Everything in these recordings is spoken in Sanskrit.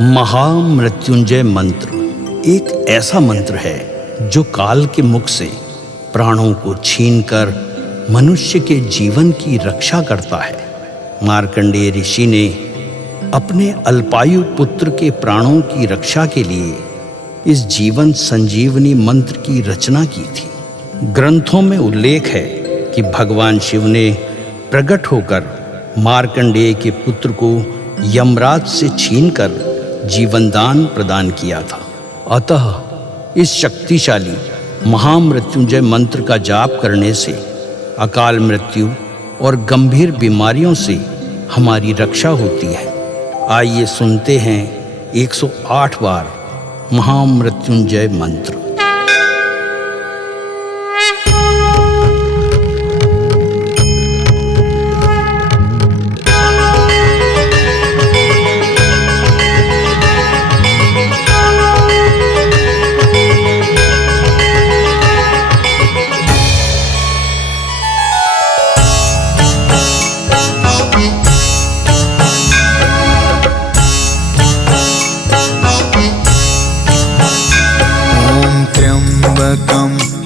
महामृत्युंजय मंत्र एक ऐसा मंत्र है जो काल के मुख से प्राणों को छीनकर मनुष्य के जीवन की रक्षा करता है। मार्कंडेय ऋषि ने अपने अल्पायु पुत्र के प्राणों की रक्षा के लिए इस जीवन संजीवनी मंत्र की रचना की थी। ग्रंथों में उल्लेख है कि भगवान शिव ने प्रकट होकर मार्कंडेय के पुत्र को यमराज से छीनकर जीवनदान प्रदान किया था। अतः इस शक्तिशाली महामृत्युंजय मंत्र का जाप करने से अकाल मृत्यु और गंभीर बीमारियों से हमारी रक्षा होती है। आइए सुनते हैं 108 बार महामृत्युंजय मंत्र।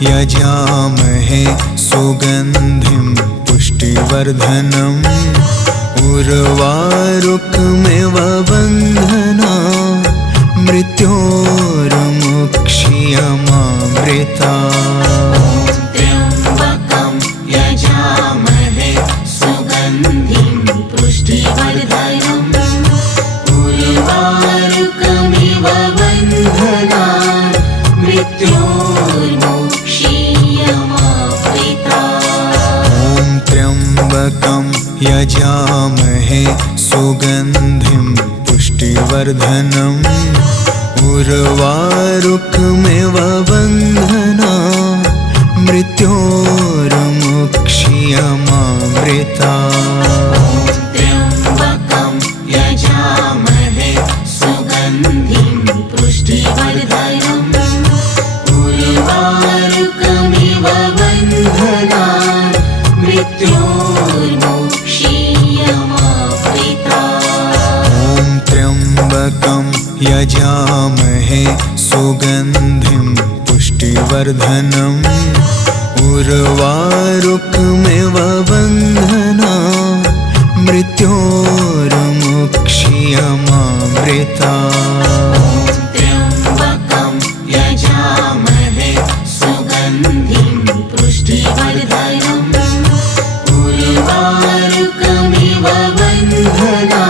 यजामहे सुगंधिं पुष्टिवर्धनम् उर्वारुकमिव बन्धना मृत्योर्मुक्षीयमामृता। त्र्यम्बकं यजामहे सुगन्धिं पुष्टिवर्धनम् उर्वारुकमिव बन्धना त्र्यम्बकं यजामहे सुगन्धिं पुष्टिवर्धनम् उर्वारुकमिव बन्धना मृत्योर्मुक्षीयमामृता। त्र्यम्बकं यजामहे सुगन्धिं पुष्टिवर्धनम् उर्वारुकमिव बन्धना मृत्योर्मुक्षीयमामृता। त्र्यम्बकं यजामहे सुगन्धिं पुष्टिवर्धनम् उर्वारुकमिव बन्धना मृत्योर्मुक्षीयमामृता। त्र्यम्बकं यजामहे सुगन्धिं पुष्टिवर्धनम् उर्वारुकमिव बन्धना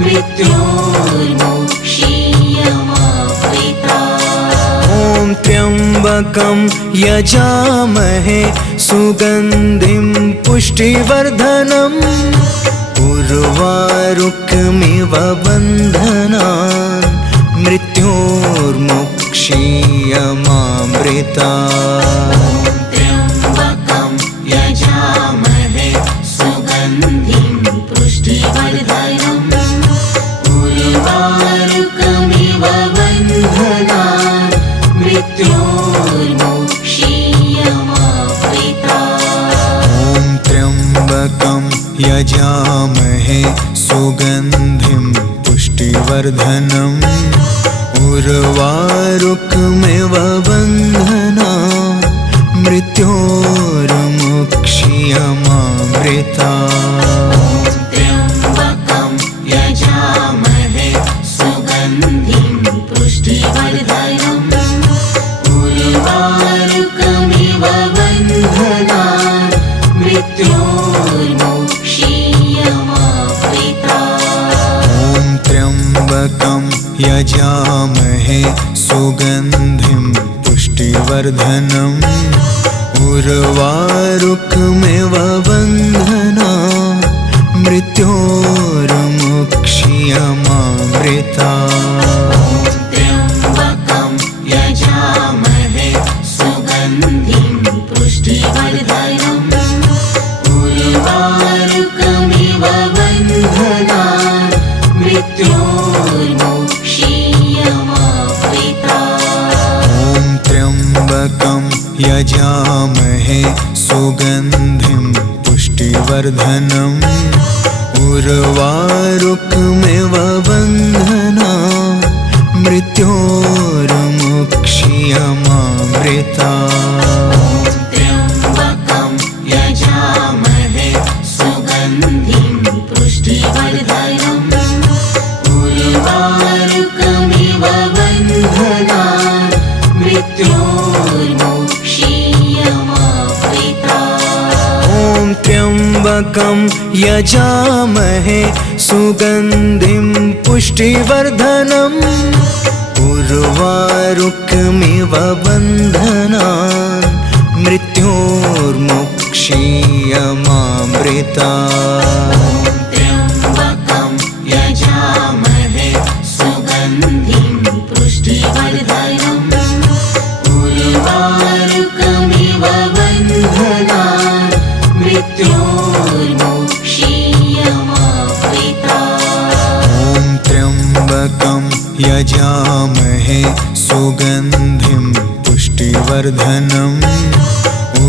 मृत्योर्मुक्षीयमामृता। त्र्यम्बकं यजामहे सुगन्धिं पुष्टिवर्धनम् उर्वारुकमिव बन्धना मृत्योर्मुक्षीयमामृता। त्र्यम्बकं यजामहे सुगन्धिं पुष्टिवर्धनम् उर्वारुकमिव बन्धना मृत्योर्मुक्षीयमामृता। त्र्यम्बकं यजामहे सुगन्धिं पुष्टिवर्धनम् उर्वारुकमिव बन्धना मृत्योर्मुक्षीयमामृता। त्र्यम्बकं यजामहे सुगन्धिं पुष्टिवर्धनम् उर्वारुकमिव बन्धना मृत्योर्मुक्षीयमामृता। त्र्यम्बकं यजामहे सुगन्धिं पुष्टिवर्धनम् उर्वारुकमिव बन्धना मृत्योर्मुक्षीयमामृता। त्र्यम्बकं यजामहे सुगन्धिं पुष्टिवर्धनम् उर्वारुकमिव बन्धना मृत्योर्मुक्षीयमामृता। त्र्यम्बकं यजामहे सुगन्धिं पुष्टिवर्धनम् उर्वारुकमिव बन्धना मृत्योर्मुक्षीयमामृता त्र्यम्बकं यजामहे सुगन्धिं पुष्टिवर्धनम् उर्वारुकमिव बन्धनान् मृत्योर्मुक्षीयमामृता ॐ त्र्यम्बकं यजामहे सुगन्धिं पुष्टिवर्धनम् उर्वारुकमिव बन्धनान् मृत्योर्मुक्षीयमामृता त्र्यम्बकं यजामहे सुगन्धिं पुष्टिवर्धनम् उर्वारुकमिव बन्धनान् मृत्योर्मुक्षीयमामृता ॐ त्र्यम्बकं यजामहे सुगन्धिं पुष्टिवर्धनम्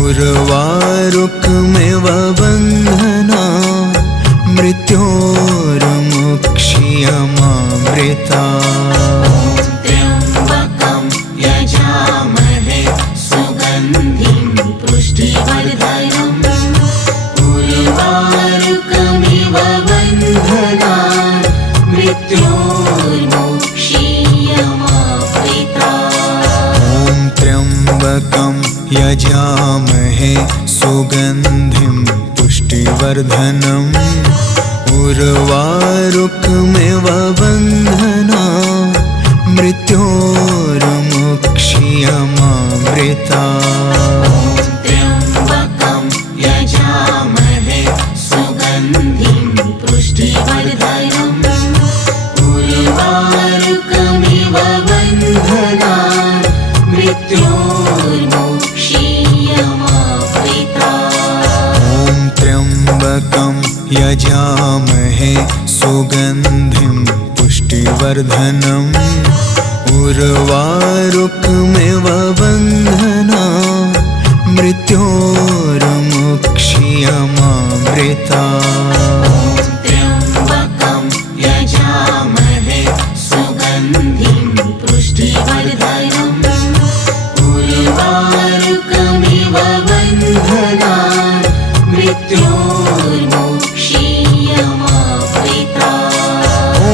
उर्वारुकमिव बन्धनान् मृत्योर्मुक्षीयमामृता त्र्यम्बकं यजामहे सुगन्धिं पुष्टिवर्धनम् उर्वारुकमिव बन्धनान् मृत्योर्मुक्षीयमामृता ॐ त्र्यम्बकं यजामहे सुगन्धिं पुष्टिवर्धनम् उर्वारुकमिव बन्धनान् मृत्योर्मुक्षीयमामृता त्र्यम्बकं यजामहे सुगन्धिं पुष्टिवर्धनम् उर्वारुकमिव बन्धनान् मृत्योर्मुक्षीयमामृता ॐ त्र्यम्बकं यजामहे सुगन्धिं पुष्टिवर्धनम् उर्वारुकमिव बन्धनान् मृत्योर्मुक्षीयमामृता त्र्यम्बकं यजामहे सुगन्धिं पुष्टिवर्धनम् उर्वारुकमिव बन्धनान् मृत्योर्मुक्षीयमामृता ॐ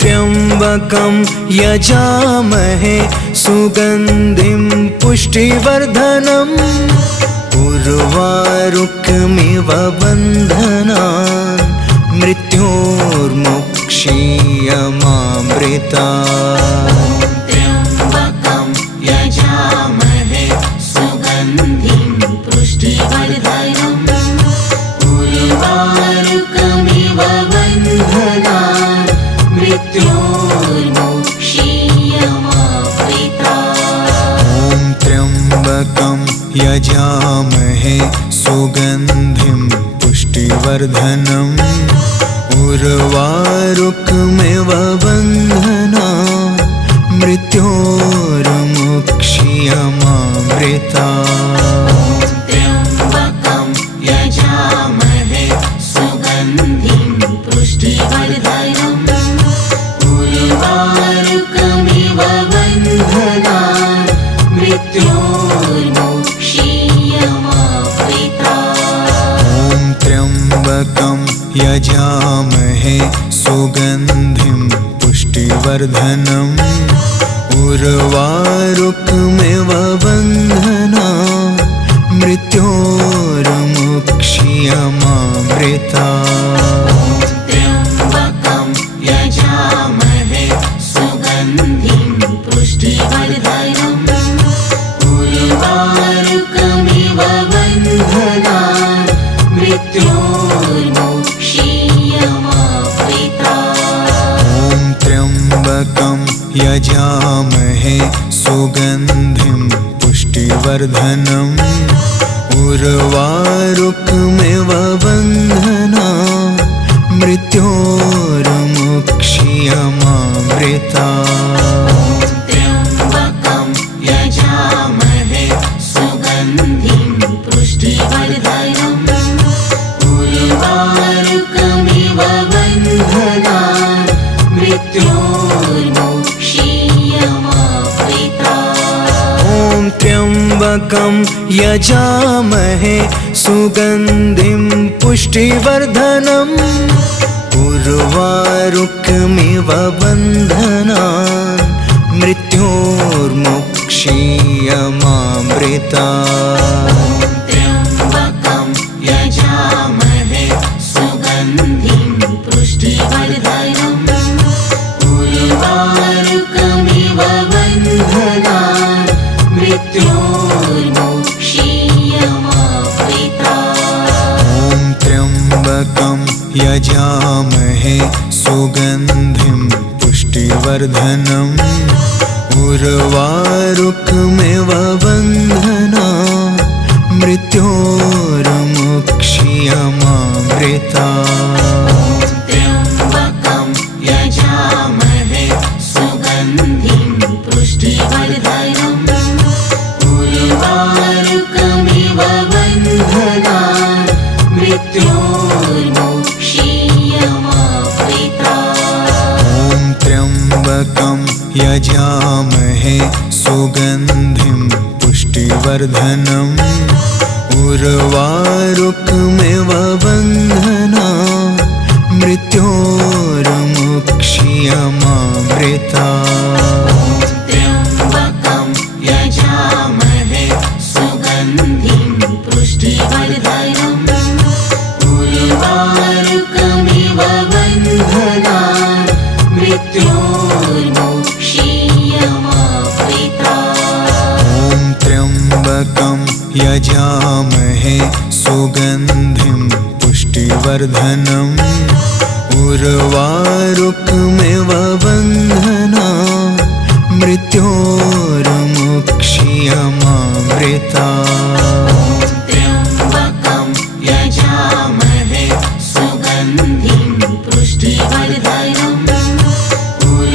त्र्यम्बकं यजामहे सुगन्धिं पुष्टिवर्धनम् उर्वारुकमिव बन्धनान् मृत्योर्मुक्षीयमामृता त्र्यम्बकं यजामहे सुगन्धिं पुष्टिवर्धनम् उर्वारुकमिव बन्धनान् मृत्योर्मुक्षीयमामृता ॐ त्र्यम्बकं यजामहे सुगन्धिं पुष्टिवर्धनम् उर्वारुकमिव बन्धनान् मृत्योर्मुक्षीयमामृता त्र्यम्बकं यजामहे सुगन्धिं पुष्टिवर्धनम् उर्वारुकमिव बन्धनान् मृत्योर्मुक्षीयमामृता ॐ त्र्यम्बकं यजामहे सुगन्धिं पुष्टिवर्धनम् उर्वारुकमिव बन्धनान् मृत्योर्मुक्षीयमामृता त्र्यम्बकं यजामहे सुगन्धिं पुष्टिवर्धनम् उर्वारुकमिव बन्धनान् मृत्योर्मुक्षीयमामृता ॐ त्र्यम्बकं यजामहे सुगन्धिं पुष्टिवर्धनम् उर्वारुकमिव बन्धनान् मृत्योर्मुक्षीयमामृता त्र्यम्बकं यजामहे सुगन्धिं पुष्टिवर्धनम् उर्वारुकमिव त्र्यम्बकं यजामहे सुगन्धिं पुष्टिवर्धनम् उर्वारुकमिव बन्धनान् मृत्योर्मुक्षीयमामृतात्। त्र्यम्बकं यजामहे सुगन्धिं पुष्टिवर्धनम् उर्वारुकमिव बन्धनान् मृत्योर्मुक्षीयमामृतात्। ॐ त्र्यम्बकं यजामहे सुगन्धिं पुष्टिवर्धनम् उर्वारुकमिव बन्धनान् मृत्योर्मुक्षीयमामृतात्। त्र्यम्बकं यजामहे सुगन्धिं पुष्टिवर्धनम् उर्वारुकमिव बन्धनान् मृत्योर्मुक्षीयमामृतात्। ॐ त्र्यम्बकं यजामहे सुगन्धिं पुष्टिवर्धनम् उर्वारुकमिव बन्धनान् मृत्योर्मुक्षीयमामृतात्। त्र्यम्बकं यजामहे सुगन्धिं पुष्टिवर्धनम् उर्वारुकमिव बन्धनान् मृत्योर्मुक्षीयमामृतात्। ॐ त्र्यम्बकं यजामहे सुगन्धिं पुष्टिवर्धनम् उर्वारुकमिव बन्धनान् मृत्योर्मुक्षीयमामृतात्। त्र्यम्बकं यजामहे सुगन्धिं पुष्टिवर्धनम्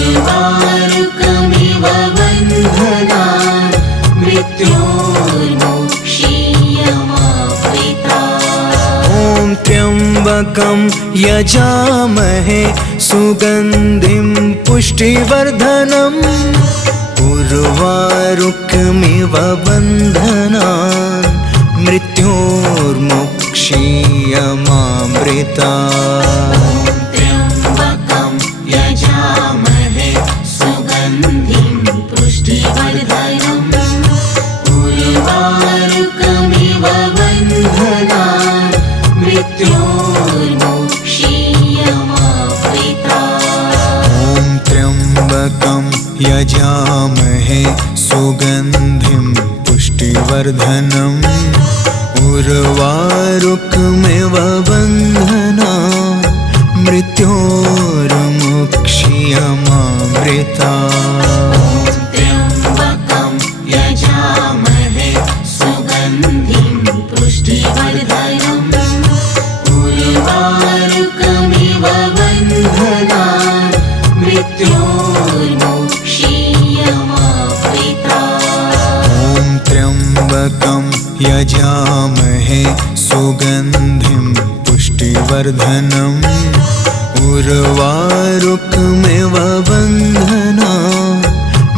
उर्वारुकमिव बन्धनान् मृत्योर्मुक्षीयमामृतात्। ॐ त्र्यम्बकं यजामहे सुगन्धिं पुष्टिवर्धनम् उर्वारुकमिव बन्धनान् मृत्योर्मुक्षीयमामृतात्। त्र्यम्बकं यजामहे सुगन्धिं पुष्टिवर्धनम् उर्वारुकमिव बन्धनान् मृत्योर्मुक्षीयमामृतात्। ॐ त्र्यम्बकं यजामहे सुगन्धिं पुष्टिवर्धनम् उर्वारुकमिव बन्धनान् मृत्योर्मुक्षीयमामृतात्। त्र्यम्बकं यजामहे सुगन्धिं पुष्टिवर्धनम् उर्वारुकमिव बन्धनान् मृत्योर्मुक्षीयमामृतात्। ॐ त्र्यम्बकं यजामहे सुगन्धिं पुष्टिवर्धनम् उर्वारुकमिव बन्धनान्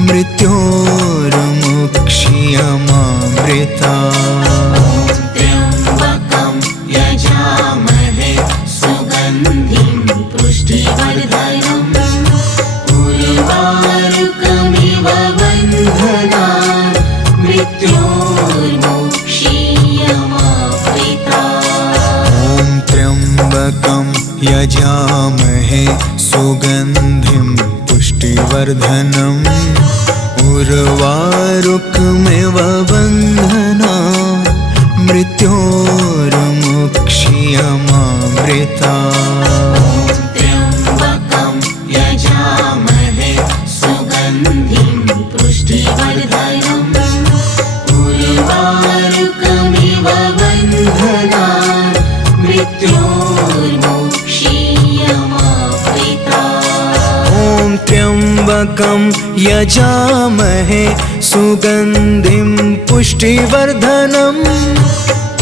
मृत्योर्मुक्षीयमामृतात्। त्र्यम्बकं यजामहे सुगन्धिं पुष्टिवर्धनम् उर्वारुकमिव बन्धनान् मृत्योर्मुक्षीयमामृतात्। ॐ त्र्यम्बकं यजामहे सुगन्धिं पुष्टिवर्धनम् उर्वारुकमिव बन्धनान् मृत्योर्मुक्षीयमामृतात्। त्र्यम्बकं यजामहे सुगन्धिं पुष्टिवर्धनम् उर्वारुकमिव बन्धनान् मृत्योर्मुक्षीयमामृतात्। ॐ त्र्यम्बकं यजामहे सुगन्धिं पुष्टिवर्धनम्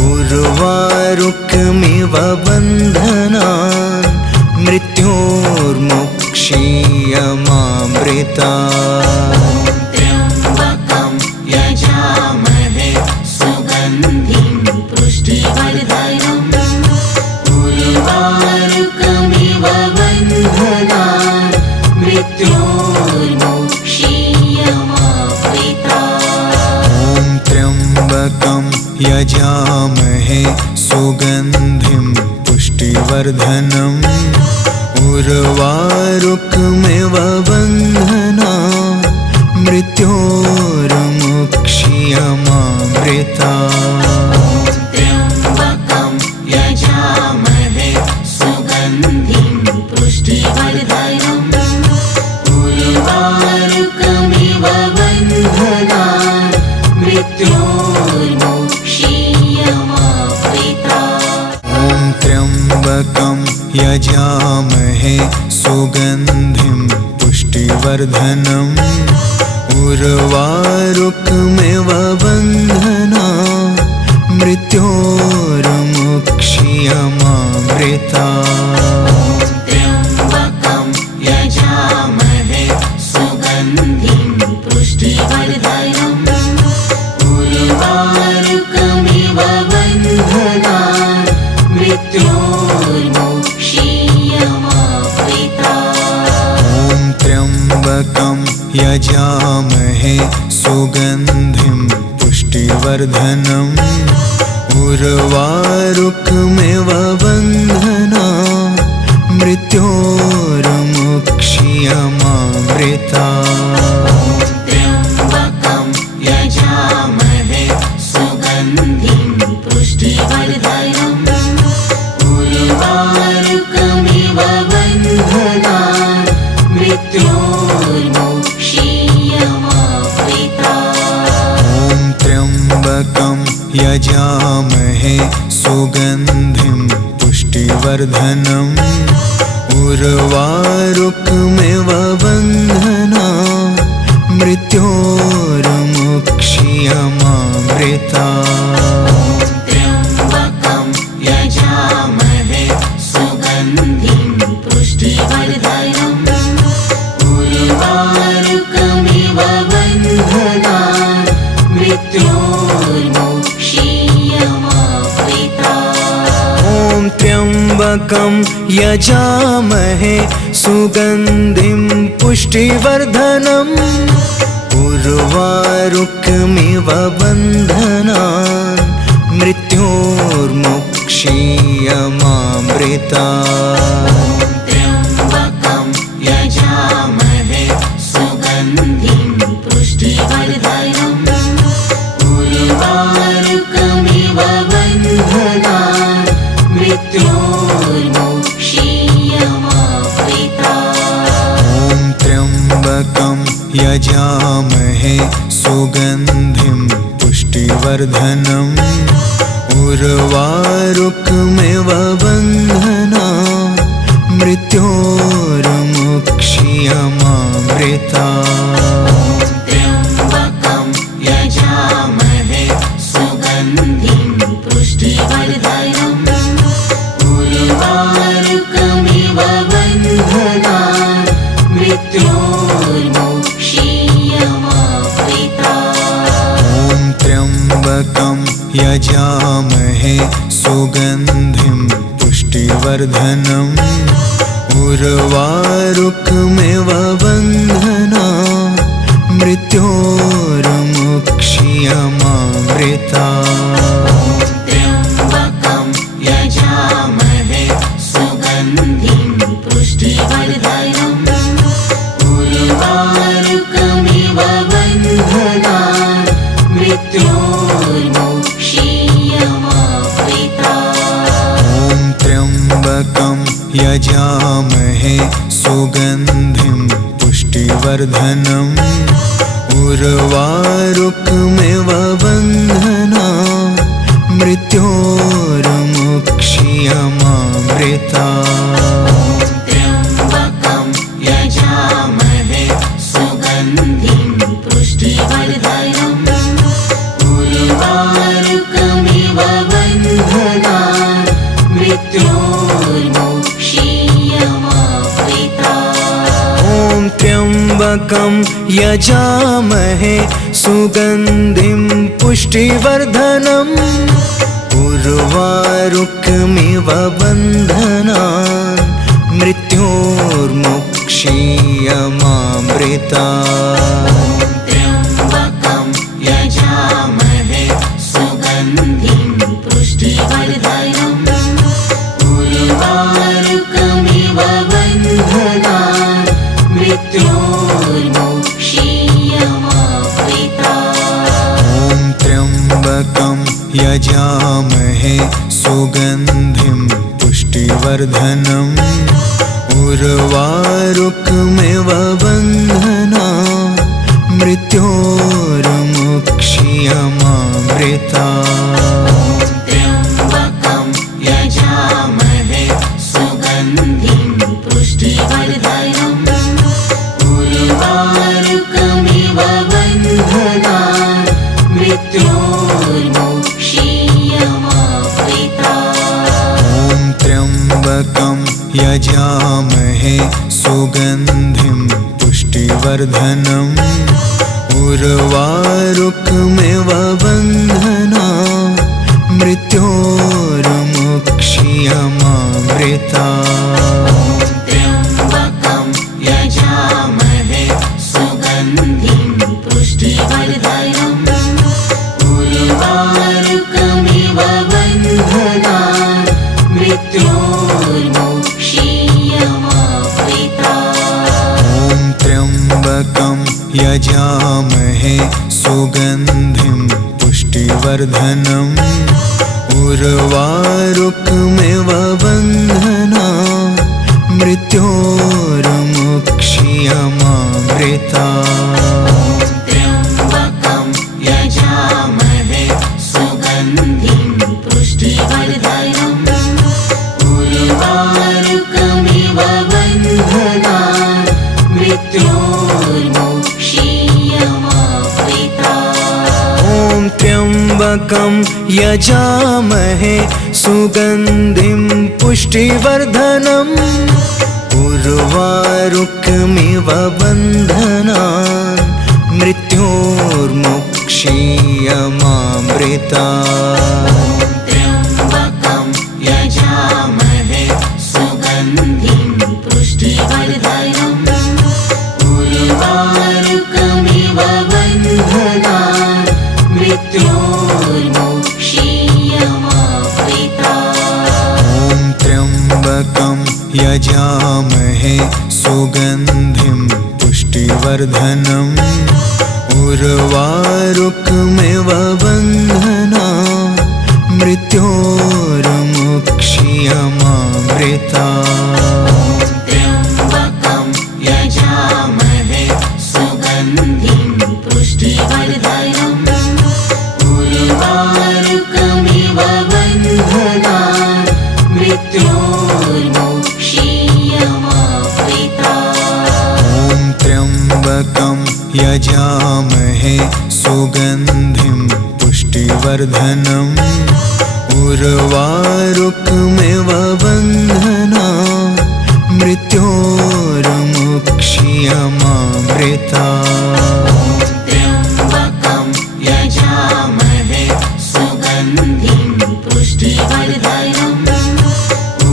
उर्वारुकमिव बन्धनान् मृत्योर्मुक्षीयमामृतात्। त्र्यम्बकं यजामहे यजामहे सुगन्धिं पुष्टिवर्धनम् उर्वारुकमिव बन्धनान् मृत्योर्मुक्ष्यमामृतात्। त्र्यम्बकं यजामहे सुगन्धिं पुष्टिवर्धनम् उर्वारुकमिव बन्धनान् मृत्योर्मुक्ष्यमामृतात्। ॐ त्र्यम्बकं यजामहे सुगन्धिं पुष्टिवर्धनम् उर्वारुकमिव बन्धनान् मृत्योर्मुक्ष्यमामृतात्। त्र्यम्बकं यजामहे सुगन्धिं पुष्टिवर्धनम् उर्वारुकमिव बन्धनान् मृत्योर्मुक्ष्यमामृतात्। ॐ त्र्यम्बकं यजामहे सुगन्धिं पुष्टिवर्धनम् उर्वारुकमिव बन्धनान् मृत्योर्मुक्ष्यमामृतात्। त्र्यम्बकं यजामहे सुगन्धिं पुष्टिवर्धनम् उर्वारुकमिव बन्धनान् मृत्योर्मुक्ष्यमामृतात्। ॐ त्र्यम्बकं यजामहे सुगन्धिं पुष्टिवर्धनम् उर्वारुकमिव बन्धनान् मृत्योर्मुक्ष्यमामृतात्। त्र्यम्बकं यजामहे सुगन्धिं पुष्टिवर्धनम् उर्वारुकमिव बन्धनान् मृत्योर्मुक्ष्यमामृतात्। ॐ त्र्यम्बकं यजामहे सुगन्धिं पुष्टिवर्धनम् उर्वारुकमिव बन्धनान् मृत्योर्मुक्ष्यमामृतात्। त्र्यम्बकं यजामहे सुगन्धिं पुष्टिवर्धनम् उर्वारुकमिव बन्धनान् मृत्योर्मुक्ष्यमामृतात्। ॐ त्र्यम्बकं यजामहे सुगन्धिं पुष्टिवर्धनम् उर्वारुकमिव बन्धनान् मृत्योर्मुक्ष्यमामृतात्। त्र्यम्बकं यजामहे सुगन्धिं पुष्टिवर्धनम् उर्वारुकमिव बन्धनान् मृत्योर्मुक्ष्यमामृतात्। ॐ त्र्यम्बकं यजामहे सुगन्धिं पुष्टिवर्धनम् उर्वारुकमिव बन्धनान् मृत्योर्मुक्ष्यमामृतात्। त्र्यम्बकं यजामहे सुगन्धिं पुष्टिवर्धनम् उर्वारुकमिव बन्धनान् मृत्योर्मुक्ष्यमामृतात्। ॐ त्र्यम्बकं यजामहे सुगन्धिं पुष्टिवर्धनम् उर्वारुकमिव बन्धनान् मृत्योर्मुक्ष्यमामृतात्। त्र्यम्बकं यजामहे सुगन्धिं पुष्टिवर्धनम् उर्वारुकमिव बन्धनान् मृत्योर्मुक्ष्यमामृतात्। ॐ त्र्यम्बकं यजामहे सुगन्धिं पुष्टिवर्धनम् उर्वारुकमिव बन्धनान् मृत्योर्मुक्ष्यमामृतात्। त्र्यम्बकं यजामहे सुगन्धिं पुष्टिवर्धनम् उर्वारुकमिव बन्धनान् मृत्योर्मुक्षीयमामृता त्र्यम्बकं यजामहे सुगन्धिं पुष्टिवर्धनम् उर्वारुकमिव बन्धनान् मृत्योर्मुक्षीयमामृता त्र्यम्बकं यजामहे सुगन्धिं पुष्टिवर्धनम् उर्वारुकमिव बन्धनान् मृत्योर्मुक्षीयमामृता त्र्यम्बकं यजामहे सुगन्धिं पुष्टिवर्धनम् उर्वारुकमिव बन्धनान् मृत्योर्मुक्षीयमामृता त्र्यम्बकं यजामहे सुगन्धिं पुष्टिवर्धनम् उर्वारुकमिव बन्धनान् मृत्योर्मुक्षीयमामृता त्र्यम्बकं यजामहे सुगन्धिं पुष्टिवर्धनम् उर्वारुकमिव बन्धनान् मृत्योर्मुक्षीयमामृता त्र्यम्बकं यजामहे सुगन्धिं पुष्टिवर्धनम् उर्वारुकमिव बन्धनान् मृत्योर्मुक्षीयमामृता त्र्यम्बकं यजामहे सुगन्धिं पुष्टिवर्धनम् उर्वारुकमिव बन्धनान् मृत्योर्मुक्षीयमामृता त्र्यम्बकं यजामहे सुगन्धिं पुष्टिवर्धनम् उर्वारुकमिव बन्धनान् मृत्योर्मुक्षीयमामृता त्र्यम्बकं यजामहे सुगन्धिं पुष्टिवर्धनम् उर्वारुकमिव बन्धनान् मृत्योर्मुक्षीयमामृता त्र्यम्बकं यजामहे सुगन्धिं पुष्टिवर्धनम्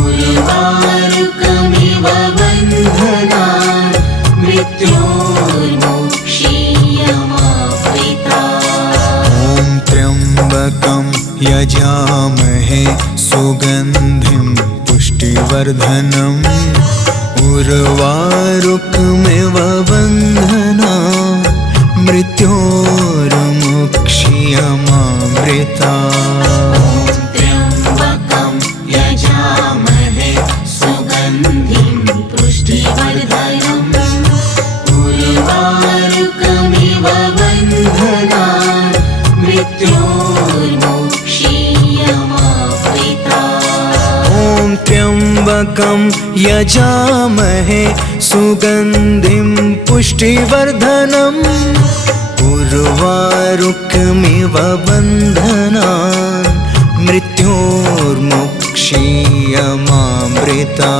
उर्वारुकमिव बन्धनान् मृत्योर्मुक्षीयमामृता त्र्यम्बकं यजामहे सुगन्धिं पुष्टिवर्धनम् उर्वारुकमिव बन्धनान् मृत्योर्मुक्षीयमामृता त्र्यम्बकं यजामहे सुगन्धिं पुष्टिवर्धनम् उर्वारुकमिव बन्धनान् मृत्योर्मुक्षीयमामृता त्र्यम्बकं यजामहे सुगन्धिं पुष्टिवर्धनम् उर्वारुकमिव बन्धनान् मृत्योर्मुक्षीयमामृता त्र्यम्बकं यजामहे सुगन्धिं पुष्टिवर्धनम् उर्वारुकमिव बन्धनान् मृत्योर्मुक्षीयमामृता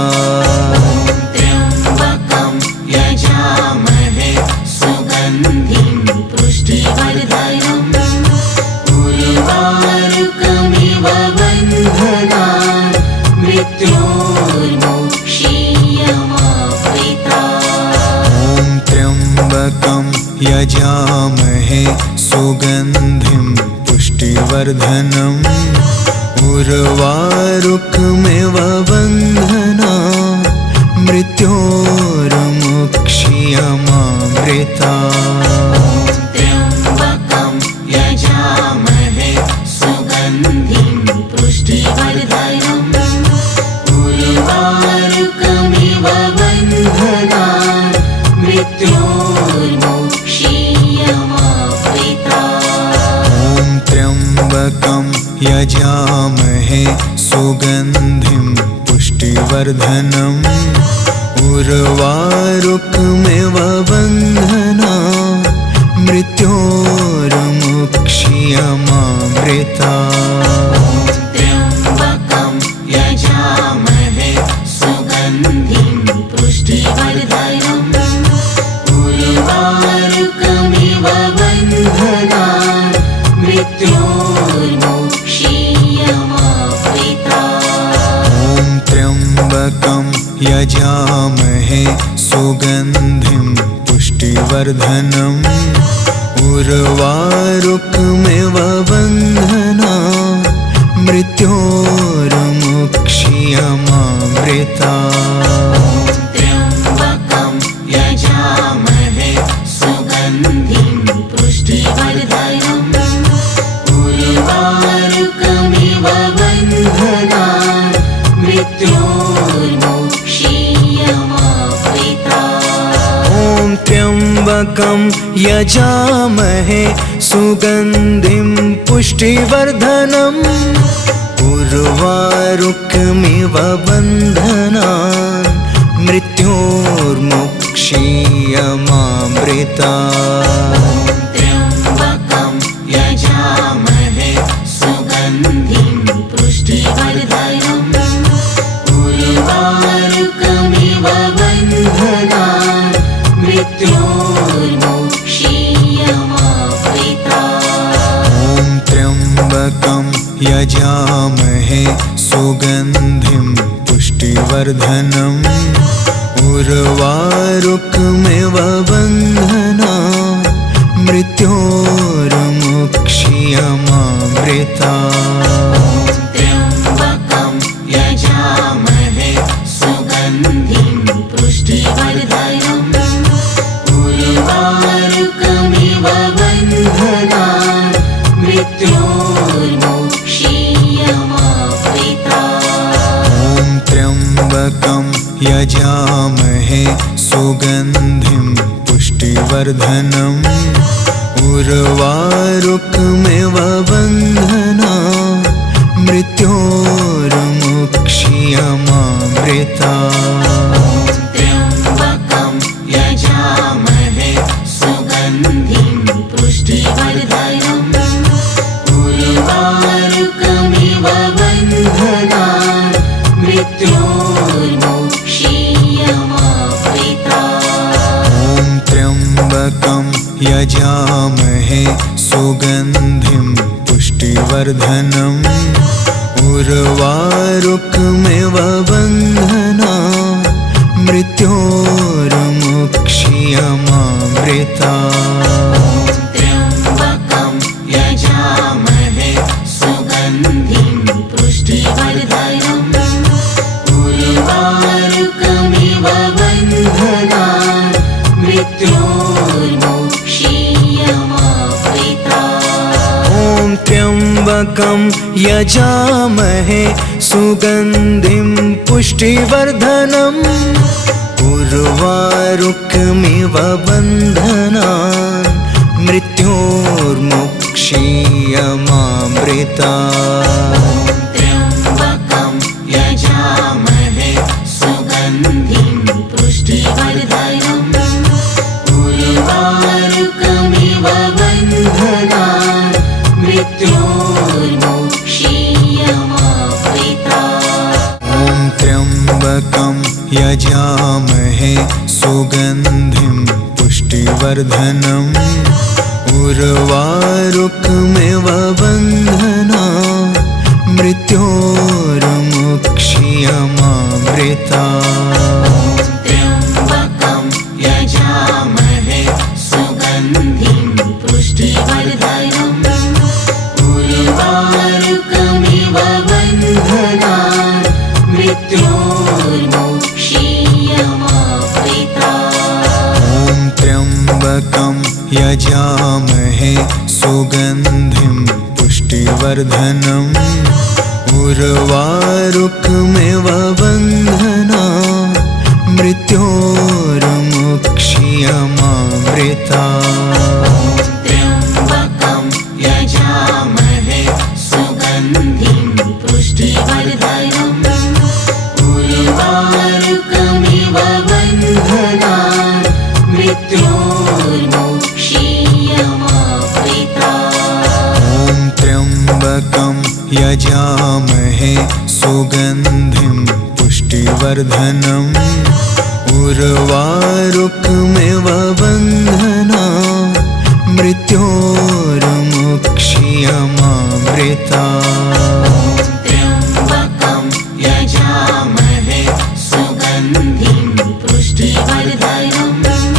त्र्यम्बकं यजामहे सुगन्धिं पुष्टिवर्धनम् उर्वारुकमिव बन्धनान् मृत्योर्मुक्षीयमामृता त्र्यम्बकं यजामहे सुगन्धिं पुष्टिवर्धनम् उर्वारुकमिव बन्धनान् मृत्योर्मुक्षीयमामृता त्र्यम्बकं यजामहे सुगन्धिं पुष्टिवर्धनम् उर्वारुकमिव उर्वारुकमिव बन्धना मृत्योर्मुक्षीयमामृता त्र्यम्बकं यजामहे सुगन्धिं पुष्टिवर्धनम् उर्वारुकमिव बन्धनान् मृत्योर्मुक्षीयमामृता ॐ त्र्यम्बकं यजामहे सुगन्धिं पुष्टिवर्धनम् उर्वारुकमिव बन्धनान् मृत्योर्मुक्षीयमामृता त्र्यम्बकं यजामहे सुगन्धिं पुष्टिवर्धनम् उर्वारुकमिव बन्धनान् मृत्योर्मुक्षीयमामृता ॐ त्र्यम्बकं यजामहे सुगन्धिं पुष्टिवर्धनम् उर्वारुकमिव बन्धनान् मृत्योर्मुक्षीयमामृता त्र्यम्बकं यजामहे सुगन्धिं पुष्टिवर्धनम् उर्वारुकमिव बन्धनान् मृत्योर्मुक्षीयमामृता ॐ त्र्यम्बकं यजामहे सुगन्धिं पुष्टिवर्धनम् उर्वारुकमिव बन्धनान् मृत्योर्मुक्षीयमामृता त्र्यम्बकं यजामहे सुगन्धिं पुष्टिवर्धनम् उर्वारुकमिव बन्धनान् मृत्योर्मुक्षीयमामृता ॐ त्र्यम्बकं यजामहे सुगन्धिं पुष्टिवर्धनम् उर्वारुकमिव बन्धनान् मृत्योर्मुक्षीयमामृता त्र्यम्बकं यजामहे सुगन्धिं पुष्टिवर्धनम् उर्वारुकमिव बन्धनान् मृत्योर्मुक्षीयमामृता ॐ त्र्यम्बकं यजामहे सुगन्धिं पुष्टिवर्धनम् उर्वारुकमिव बन्धनान् मृत्योर्मुक्षीयमामृता त्र्यम्बकं यजामहे सुगन्धिं पुष्टिवर्धनम् उर्वारुकमिव बन्धनान् मृत्योर्मुक्षीयमामृता ॐ त्र्यम्बकं यजामहे सुगन्धिं पुष्टिवर्धनम् उर्वारुकमिव बन्धनान् मृत्योर्मुक्षीयमामृता त्र्यम्बकं यजामहे सुगन्धिं पुष्टिवर्धनम् उर्वारुकमिव बन्धनान् मृत्योर्मुक्षीयमामृता ॐ त्र्यम्बकं यजामहे सुगन्धिं पुष्टिवर्धनम् उर्वारुकमिव बन्धनान् मृत्योर्मुक्षीयमामृता त्र्यम्बकं यजामहे सुगन्धिं पुष्टिवर्धनम् उर्वारुकमिव बन्धनान् मृत्योर्मुक्षीयमामृता ॐ त्र्यम्बकं यजामहे सुगन्धिं पुष्टिवर्धनम् उर्वारुकमिव बन्धनान् मृत्योर्मुक्षीयमामृता त्र्यम्बकं यजामहे सुगन्धिं पुष्टिवर्धनम् उर्वारुकमिव बन्धनान् यजामहे सुगन्धिं पुष्टिवर्धनम् उर्वारुकमिव बन्धनान् मृत्योर्मुक्ष्यमामृतात्। त्र्यम्बकं यजामहे सुगन्धिं पुष्टिवर्धनम्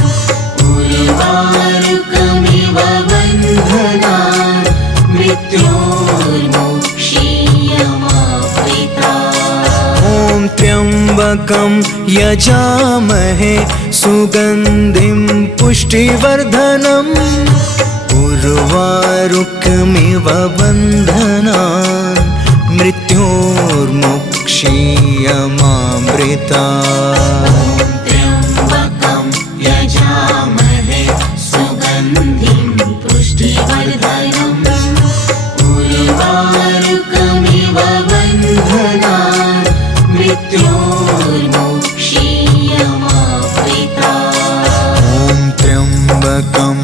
उर्वारुकमिव बन्धनान् मृत्योर्मुक्ष्यमामृतात्। ॐ त्र्यम्बकं यजामहे सुगन्धिं पुष्टिवर्धनम् उर्वारुकमिव बन्धनान् मृत्योर्मुक्ष्यमामृतात्। त्र्यम्बकं यजामहे सुगन्धिं पुष्टिवर्धनम् उर्वारुकमिव बन्धनान् मृत्योर्मुक्ष्यमामृतात्। ॐ त्र्यम्बकं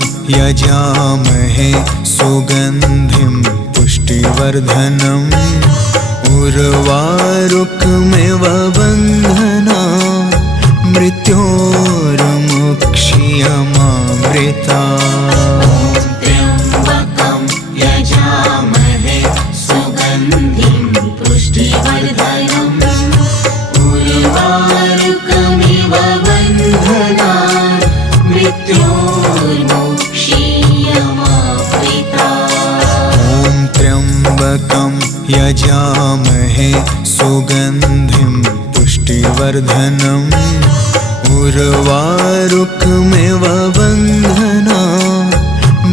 यजामहे सुगन्धिं पुष्टिवर्धनम् उर्वारुकमिव बन्धनान् मृत्योर्मुक्ष्यमामृतात्। त्र्यम्बकं यजामहे सुगन्धिं पुष्टिवर्धनम् उर्वारुकमिव बन्धनान् मृत्योर्मुक्ष्यमामृतात्। ॐ त्र्यम्बकं यजामहे सुगन्धिं पुष्टिवर्धनम् उर्वारुकमिव बन्धनान्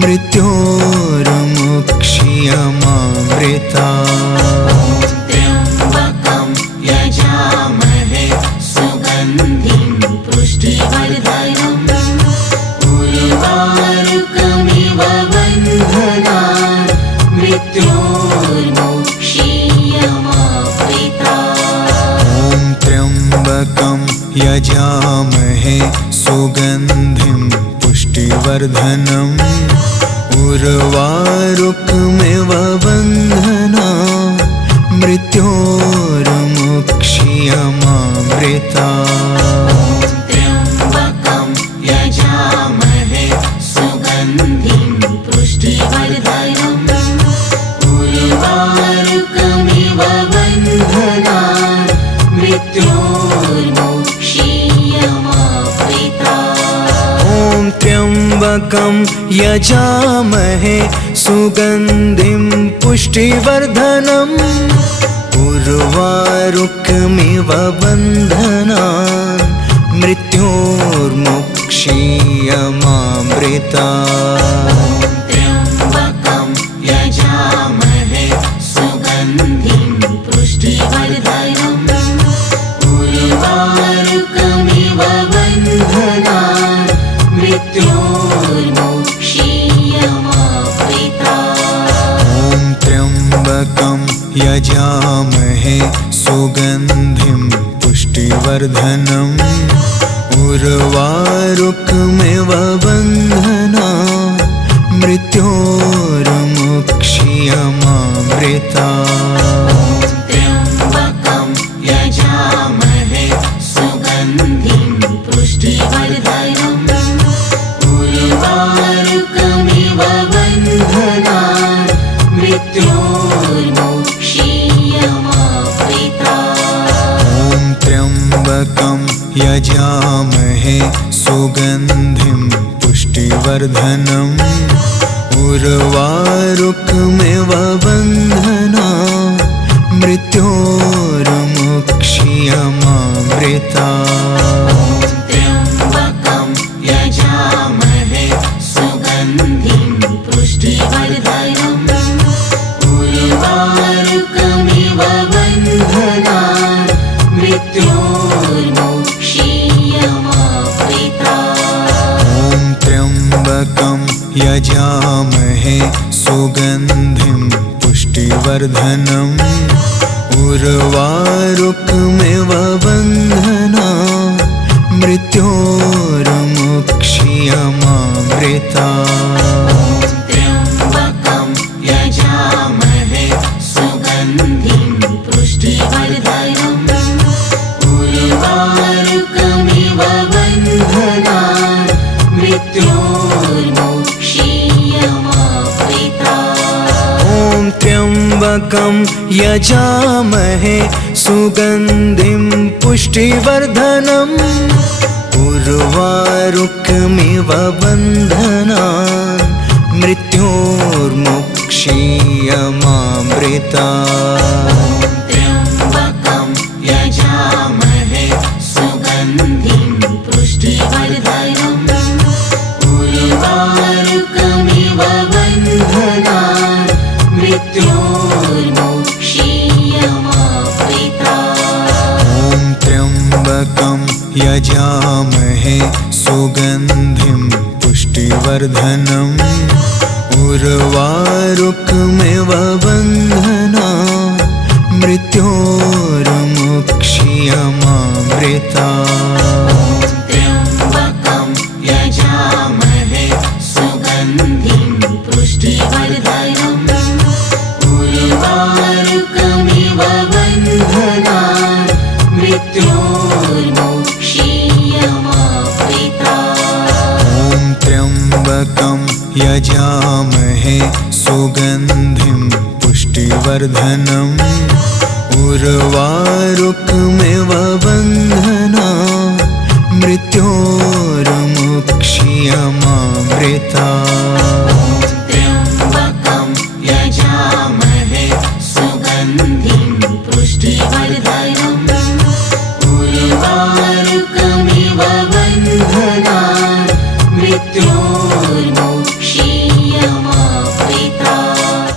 मृत्योर्मुक्ष्यमामृतात्। त्र्यम्बकं यजामहे सुगन्धिं पुष्टिवर्धनम् उर्वारुकमिव बन्धनान् मृत्योर्मुक्ष्यमामृतात्। ॐ त्र्यम्बकं यजामहे सुगन्धिं पुष्टिवर्धनम् उर्वारुकमिव बन्धनान् मृत्योर्मुक्ष्यमामृतात्। त्र्यम्बकं यजामहे सुगन्धिं पुष्टिवर्धनम् उर्वारुकमिव बन्धनान् मृत्योर्मुक्ष्यमामृतात्। ॐ त्र्यम्बकं यजामहे सुगन्धिं पुष्टिवर्धनम् उर्वारुकमिव बन्धनान् मृत्योर्मुक्ष्यमामृतात्। त्र्यम्बकं यजामहे सुगन्धिं पुष्टिवर्धनम् उर्वारुकमिव बन्धनान् मृत्योर्मुक्ष्यमामृतात्। ॐ त्र्यम्बकं यजामहे सुगन्धिं पुष्टिवर्धनम् उर्वारुकमिव बन्धनान् मृत्योर्मुक्ष्यमामृतात्। त्र्यम्बकं यजामहे सुगन्धिं पुष्टिवर्धनम् उर्वारुकमिव बन्धनान् मृत्योर्मुक्ष्यमामृतात्। ॐ त्र्यम्बकं यजामहे सुगन्धिं पुष्टिवर्धनम् उर्वारुकमिव बन्धनान् मृत्योर्मुक्ष्यमामृतात्। त्र्यम्बकं यजामहे सुगन्धिं पुष्टिवर्धनम् उर्वारुकमिव बन्धनान् मृत्योर्मुक्ष्यमामृतात्। ॐ त्र्यम्बकं यजामहे सुगन्धिं पुष्टिवर्धनम् उर्वारुकमिव बन्धनान् मृत्योर्मुक्ष्यमामृतात्। त्र्यम्बकं यजामहे सुगन्धिं त्र्यम्बकं यजामहे सुगन्धिं पुष्टिवर्धनम् उर्वारुकमिव बन्धनान् मृत्योर्मुक्षीयमामृतात्। त्र्यम्बकं यजामहे सुगन्धिं पुष्टिवर्धनम् उर्वारुकमिव बन्धनान् मृत्योर्मुक्षीयमामृतात्। ॐ त्र्यम्बकं यजामहे सुगन्धिं पुष्टिवर्धनम् उर्वारुकमिव बन्धनान् मृत्योर्मुक्षीयमामृतात्। त्र्यम्बकं यजामहे सुगन्धिं पुष्टिवर्धनम् उर्वारुकमिव बन्धनान् मृत्योर्मुक्षीयमामृतात्। ॐ त्र्यम्बकं यजामहे सुगन्धिं पुष्टिवर्धनम् उर्वारुकमिव बन्धनान् मृत्योर्मुक्षीयमामृतात्। त्र्यम्बकं यजामहे सुगन्धिं पुष्टिवर्धनम् उर्वारुकमिव बन्धनान् मृत्योर्मुक्षीयमामृतात्।